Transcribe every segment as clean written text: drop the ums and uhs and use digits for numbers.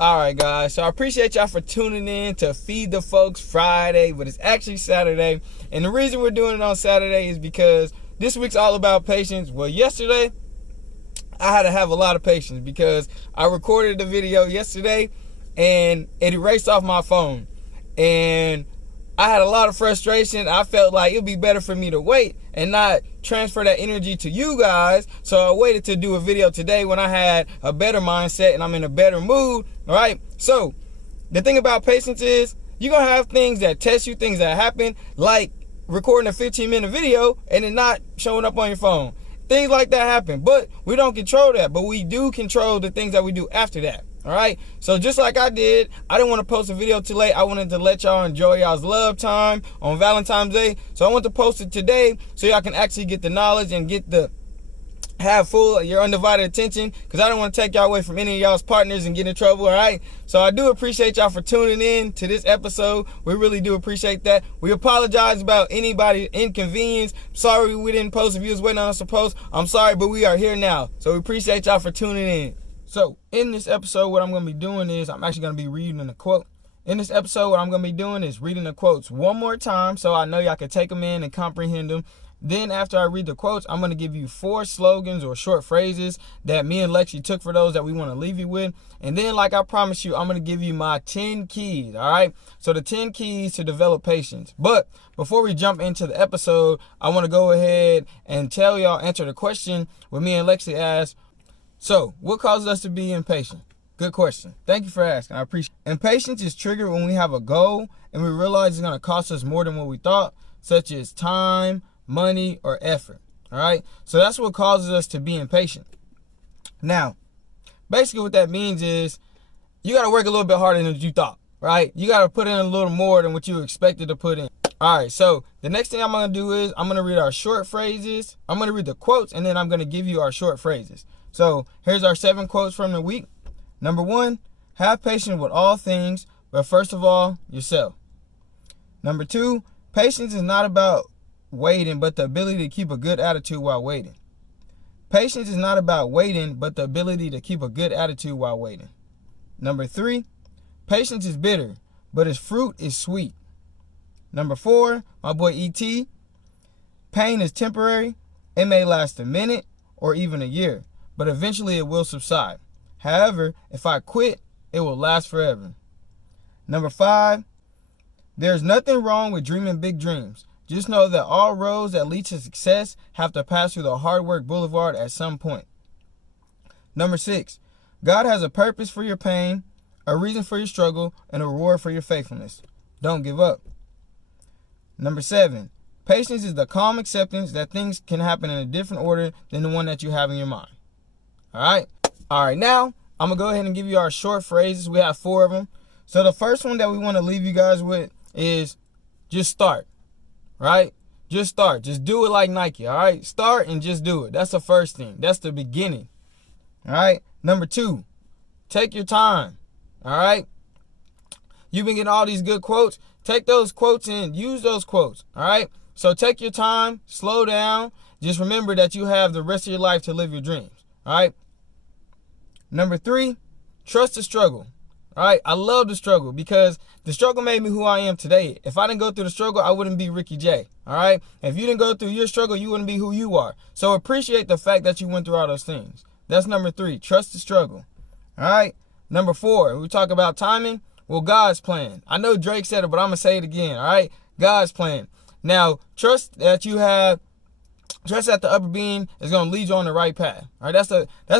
All right, guys. So I appreciate y'all for tuning in to Feed the Folks Friday, but it's actually Saturday. And the reason we're doing it on Saturday is because this week's all about patience. Well, yesterday, I had to have a lot of patience because I recorded the video yesterday and it erased off my phone. And I had a lot of frustration. I felt like it would be better for me to wait and not transfer that energy to you guys. So I waited to do a video today when I had a better mindset and I'm in a better mood. All right. So the thing about patience is you're going to have things that test you, things that happen, like recording a 15-minute video and it not showing up on your phone. Things like that happen, but we don't control that, but we do control the things that we do after that. All right. So just like I did, I didn't want to post a video too late. I wanted to let y'all enjoy y'all's love time on Valentine's Day. So I want to post it today so y'all can actually get the knowledge and have full your undivided attention, because I don't want to take y'all away from any of y'all's partners and get in trouble. All right. So I do appreciate y'all for tuning in to this episode. We really do appreciate that. We apologize about anybody inconvenience. Sorry we didn't post. If you was waiting on us to post, I'm sorry, but we are here now. So we appreciate y'all for tuning in. So in this episode, what I'm going to be doing is I'm actually going to be reading a quote. In this episode, what I'm going to be doing is reading the quotes one more time so I know y'all can take them in and comprehend them. Then after I read the quotes, I'm going to give you 4 slogans or short phrases that me and Lexi took for those that we want to leave you with. And then, like I promised you, I'm going to give you my 10 keys, all right? So the 10 keys to develop patience. But before we jump into the episode, I want to go ahead and answer the question what me and Lexi asked. So, what causes us to be impatient? Good question. Thank you for asking. I appreciate it. Impatience is triggered when we have a goal and we realize it's going to cost us more than what we thought, such as time, money, or effort. All right. So that's what causes us to be impatient. Now, basically what that means is you got to work a little bit harder than you thought, right? You got to put in a little more than what you expected to put in. All right. So the next thing I'm going to do is I'm going to read our short phrases. I'm going to read the quotes and then I'm going to give you our short phrases. So here's our 7 quotes from the week. Number 1, have patience with all things, but first of all, yourself. Number 2, patience is not about waiting, but the ability to keep a good attitude while waiting. Patience is not about waiting, but the ability to keep a good attitude while waiting. Number 3, patience is bitter, but its fruit is sweet. Number 4, my boy E.T., pain is temporary. It may last a minute or even a year, but eventually it will subside. However, if I quit, it will last forever. Number 5, there's nothing wrong with dreaming big dreams. Just know that all roads that lead to success have to pass through the hard work boulevard at some point. Number 6, God has a purpose for your pain, a reason for your struggle, and a reward for your faithfulness. Don't give up. Number 7, patience is the calm acceptance that things can happen in a different order than the one that you have in your mind. All right. All right. Now, I'm going to go ahead and give you our short phrases. We have 4 of them. So the first one that we want to leave you guys with is just start. Right? Just start. Just do it like Nike. All right? Start and just do it. That's the first thing. That's the beginning. All right? Number 2, take your time. All right? You've been getting all these good quotes. Take those quotes and use those quotes. All right? So take your time. Slow down. Just remember that you have the rest of your life to live your dreams. All right? Number 3, trust the struggle. All right? I love the struggle because the struggle made me who I am today. If I didn't go through the struggle, I wouldn't be Ricky J. All right? If you didn't go through your struggle, you wouldn't be who you are. So appreciate the fact that you went through all those things. That's number 3, trust the struggle. All right? Number 4, we talk about timing. Well, God's plan. I know Drake said it, but I'm going to say it again. All right? God's plan. Now, trust that the upper beam is going to lead you on the right path. All right, that's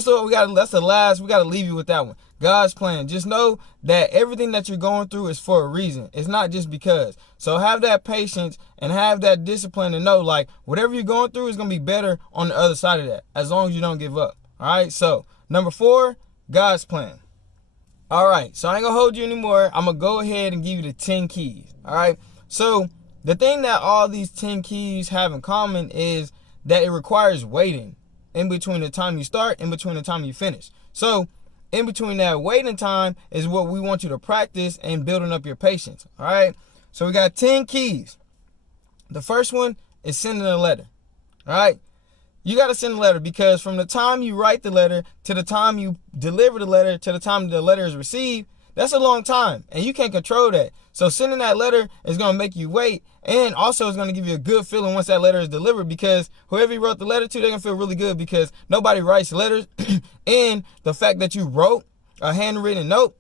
what we got. That's the last. We got to leave you with that one. God's plan. Just know that everything that you're going through is for a reason. It's not just because. So have that patience and have that discipline to know, like, whatever you're going through is going to be better on the other side of that, as long as you don't give up. All right. So number 4, God's plan. All right. So I ain't gonna hold you anymore. I'm gonna go ahead and give you the 10 keys. All right. So the thing that all these 10 keys have in common is that it requires waiting in between the time you start and between the time you finish. So in between that waiting time is what we want you to practice and building up your patience. All right. So we got 10 keys. The first one is sending a letter. All right. You got to send a letter, because from the time you write the letter to the time you deliver the letter to the time the letter is received, that's a long time, and you can't control that. So sending that letter is going to make you wait, and also it's going to give you a good feeling once that letter is delivered, because whoever you wrote the letter to, they're going to feel really good, because nobody writes letters. And the fact that you wrote a handwritten note,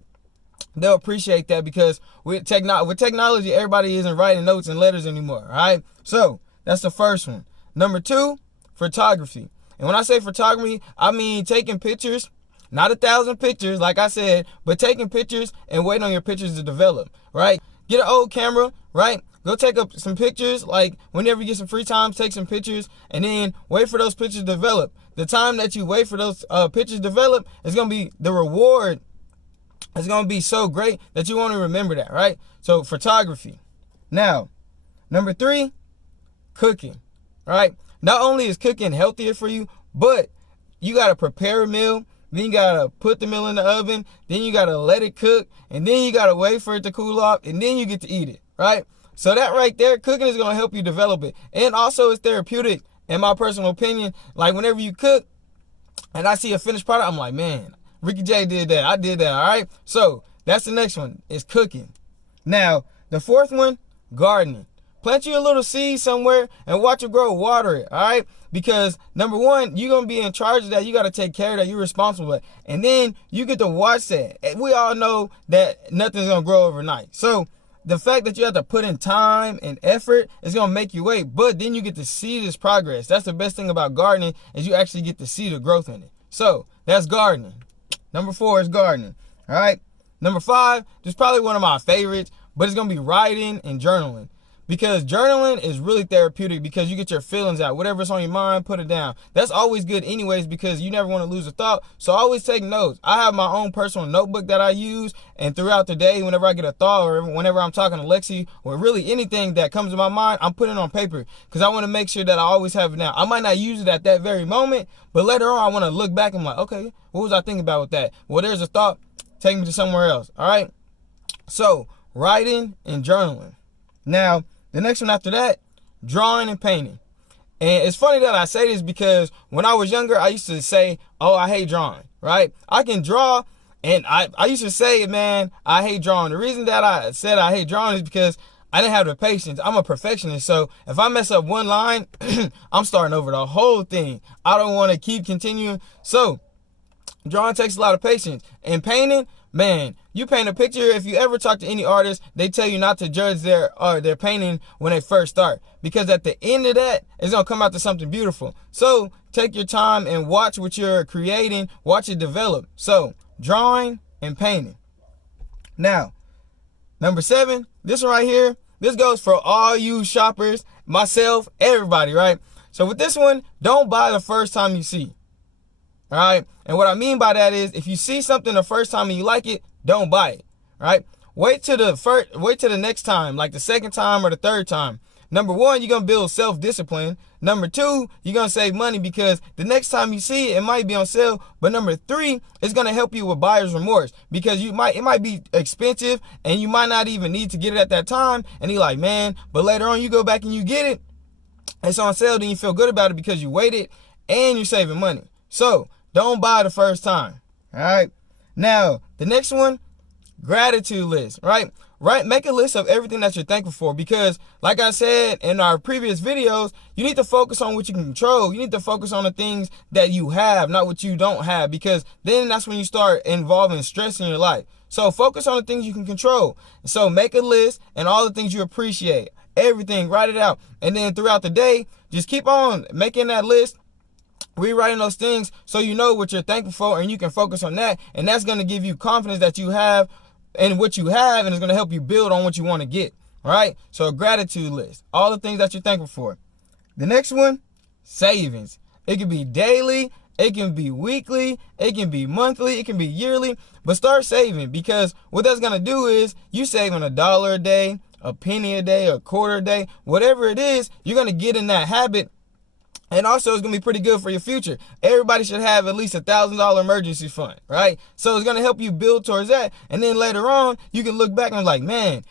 they'll appreciate that, because with technology, everybody isn't writing notes and letters anymore, all right? So that's the first one. Number 2, photography. And when I say photography, I mean taking pictures. Not 1,000 pictures, like I said, but taking pictures and waiting on your pictures to develop, right? Get an old camera, right? Go take up some pictures, like whenever you get some free time, take some pictures, and then wait for those pictures to develop. The time that you wait for those pictures to develop is going to be the reward. It's going to be so great that you want to remember that, right? So photography. Now, number 3, cooking, right? Not only is cooking healthier for you, but you got to prepare a meal. Then you got to put the meal in the oven. Then you got to let it cook. And then you got to wait for it to cool off. And then you get to eat it, right? So that right there, cooking is going to help you develop it. And also it's therapeutic, in my personal opinion. Like whenever you cook and I see a finished product, I'm like, man, Ricky J did that. I did that, all right? So that's the next one, is cooking. Now, the 4th one, gardening. Plant you a little seed somewhere and watch it grow, water it, all right? Because number 1, you're going to be in charge of that. You got to take care of that. You're responsible. And then you get to watch that. We all know that nothing's going to grow overnight. So the fact that you have to put in time and effort is going to make you wait. But then you get to see this progress. That's the best thing about gardening, is you actually get to see the growth in it. So that's gardening. Number 4 is gardening, all right? Number 5, this is probably one of my favorites, but it's going to be writing and journaling. Because journaling is really therapeutic, because you get your feelings out. Whatever's on your mind, put it down. That's always good anyways, because you never want to lose a thought. So always take notes. I have my own personal notebook that I use, and throughout the day, whenever I get a thought, or whenever I'm talking to Lexi, or really anything that comes to my mind, I'm putting it on paper, because I want to make sure that I always have it now. I might not use it at that very moment, but later on I want to look back and I'm like, okay, what was I thinking about with that? Well, there's a thought, take me to somewhere else, all right? So writing and journaling. Now, the next one after that, drawing and painting. And it's funny that I say this, because when I was younger, I used to say, oh, I hate drawing, right? I can draw, and I used to say, man, I hate drawing. The reason that I said I hate drawing is because I didn't have the patience. I'm a perfectionist, so if I mess up one line, I'm starting over the whole thing. I don't want to keep continuing. So drawing takes a lot of patience. And painting, man, you paint a picture. If you ever talk to any artist, they tell you not to judge their painting when they first start, because at the end of that, it's going to come out to something beautiful. So take your time and watch what you're creating, watch it develop. So drawing and painting. Now, number 7, this one right here, this goes for all you shoppers, myself, everybody, right? So with this one, don't buy the first time you see. All right? And what I mean by that is, if you see something the first time and you like it, don't buy it. All right? Wait till the next time, like the second time or the third time. Number 1, you're going to build self-discipline. Number 2, you're going to save money, because the next time you see it, it might be on sale. But number 3, it's going to help you with buyer's remorse, because it might be expensive and you might not even need to get it at that time. And you're like, man, but later on you go back and you get it, it's on sale, then you feel good about it because you waited and you're saving money. So don't buy the first time. All right. Now, the next one, gratitude list, right? Right, make a list of everything that you're thankful for, because like I said in our previous videos, you need to focus on what you can control. You need to focus on the things that you have, not what you don't have, because then that's when you start involving stress in your life. So focus on the things you can control. So make a list and all the things you appreciate, everything, write it out. And then throughout the day, just keep on making that list, rewriting those things, so you know what you're thankful for and you can focus on that. And that's going to give you confidence that you have and what you have, and it's going to help you build on what you want to get. All right. So a gratitude list, all the things that you're thankful for. The next one, savings. It can be daily, it can be weekly, it can be monthly, it can be yearly, but start saving, because what that's going to do is you saving $1 a day, a penny a day, a quarter a day, whatever it is, you're going to get in that habit. And also, it's going to be pretty good for your future. Everybody should have at least $1,000 emergency fund, right? So it's going to help you build towards that. And then later on, you can look back and be like, man,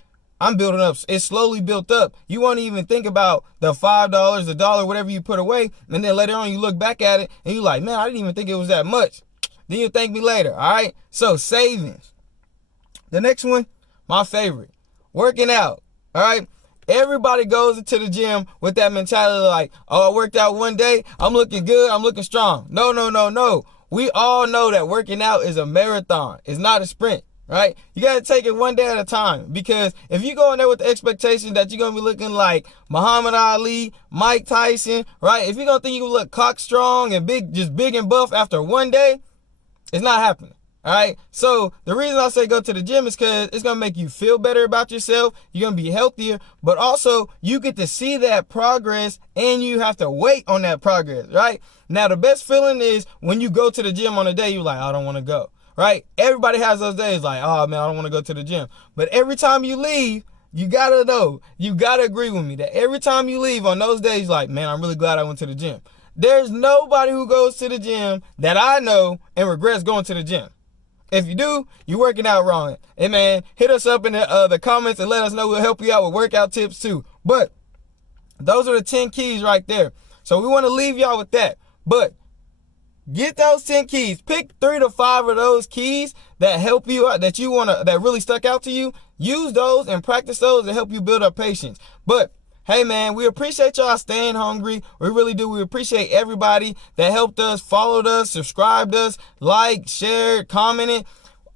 I'm building up. It's slowly built up. You won't even think about the $5, the dollar, whatever you put away. And then later on, you look back at it and you're like, man, I didn't even think it was that much. Then you thank me later. All right. So savings. The next one, my favorite, working out. All right. Everybody goes into the gym with that mentality like, oh, I worked out one day. I'm looking good. I'm looking strong. No, no, no, no. We all know that working out is a marathon. It's not a sprint. Right? You got to take it one day at a time, because if you go in there with the expectation that you're going to be looking like Muhammad Ali, Mike Tyson, right? If you're going to think you look cock strong and just big and buff after one day, it's not happening. All right. So the reason I say go to the gym is because it's going to make you feel better about yourself. You're going to be healthier, but also you get to see that progress and you have to wait on that progress. Right? Now, the best feeling is when you go to the gym on a day, you're like, I don't want to go. Right? Everybody has those days like, oh man, I don't want to go to the gym. But every time you leave, you gotta know, you gotta agree with me that every time you leave on those days, like, man, I'm really glad I went to the gym. There's nobody who goes to the gym that I know and regrets going to the gym. If you do, you're working out wrong. Hey man, hit us up in the comments and let us know. We'll help you out with workout tips too. But those are the 10 keys right there. So we want to leave y'all with that. But get those 10 keys. Pick 3 to 5 of those keys that help you out, that really stuck out to you. Use those and practice those to help you build up patience. But hey man, we appreciate y'all staying hungry. We really do. We appreciate everybody that helped us, followed us, subscribed us, liked, shared, commented.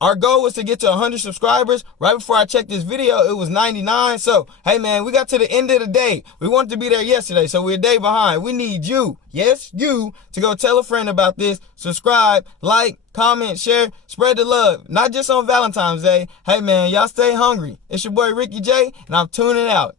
Our goal was to get to 100 subscribers. Right before I checked this video, it was 99. So, hey man, we got to the end of the day. We wanted to be there yesterday, so we're a day behind. We need you, yes, you, to go tell a friend about this. Subscribe, like, comment, share, spread the love. Not just on Valentine's Day. Hey man, y'all stay hungry. It's your boy Ricky J, and I'm tuning out.